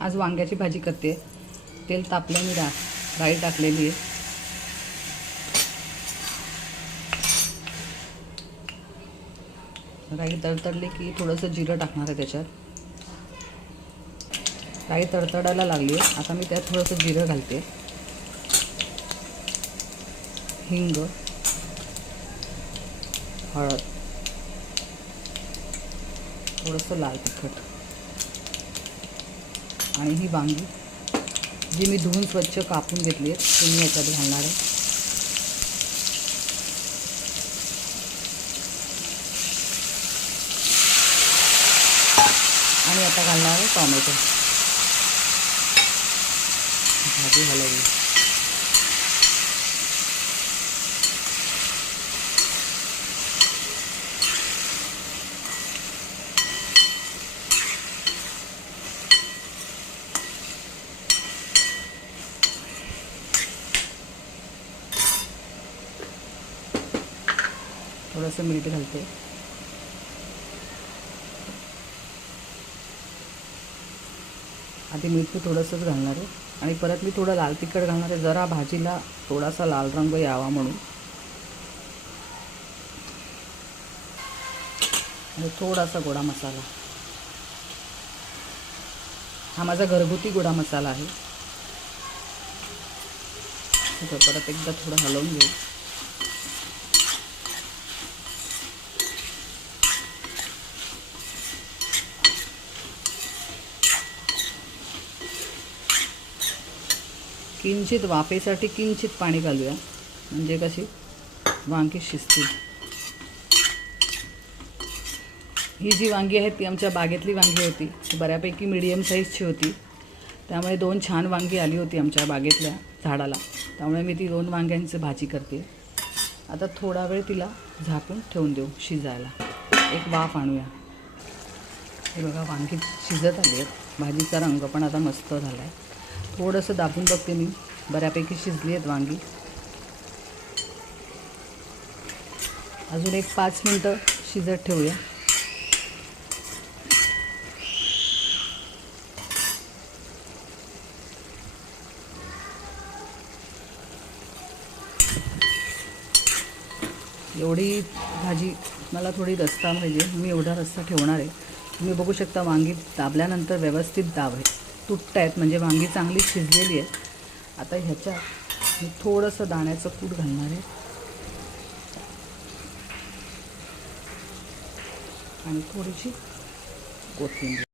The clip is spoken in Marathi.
आज वांग्याची भाजी करते. तेल तापलं मी रा राई टाकलेली आहे. राई तडतडली की थोडंसं जिरं टाकणार आहे त्याच्यात. राई तडतडायला लागली आहे. आता मी त्यात थोडंसं जिरं घालते. हिंग हळद. थोडंसं लाल तिखट. आणि ही वांगी जी मी धुवून स्वच्छ कापून घेतली आहेत ती मी याच्यात घालणार आहे. आणि आता घालणार आहे टॉमॅटो. भाजी घालावी थोडंसं मीठ घालते. आधी मीठ मी थोडंसंच घालणार आहे. आणि परत मी थोडं लाल तिखट घालणार आहे. जरा भाजीला थोडासा लाल रंग यावा म्हणून. आणि थोडासा गोडा मसाला. हा माझा घरगुती गोडा मसाला आहे. परत एकदा थोडं हलवून घेऊ. किंचित वाफेसाठी किंचित पाणी घालूया. म्हणजे कशी? वांगी शिजतील. ही जी वांगी आहेत ती आमच्या बागेतली वांगी होती. ती बऱ्यापैकी मिडियम साईजची होती. त्यामुळे दोन छान वांगी आली होती आमच्या बागेतल्या झाडाला. त्यामुळे मी ती दोन वांग्यांची भाजी करते. आता थोडा वेळ तिला झाकून ठेवून देऊ शिजायला. एक वाफ आणूया. हे बघा वांगी शिजत आली आहेत. भाजीचा रंग पण आता मस्त झाला आहे थोडंसं दाबून बघते मी. बऱ्यापैकी शिजली आहेत वांगी. अजून एक पाच मिनटं शिजत ठेवूया. एवढी भाजी मला थोडी रस्ता पाहिजे. मी एवढा रस्ता ठेवणार आहे. तुम्ही बघू शकता वांगी दाबल्यानंतर व्यवस्थित दाब आहे. तुटत आहेत म्हणजे वांगी चांगली शिजलेली आहेत. आता ह्याच्यात मी थोडंसं दाण्याचं कूट घालणार आहे. आणि थोडीशी कोथिंबीर.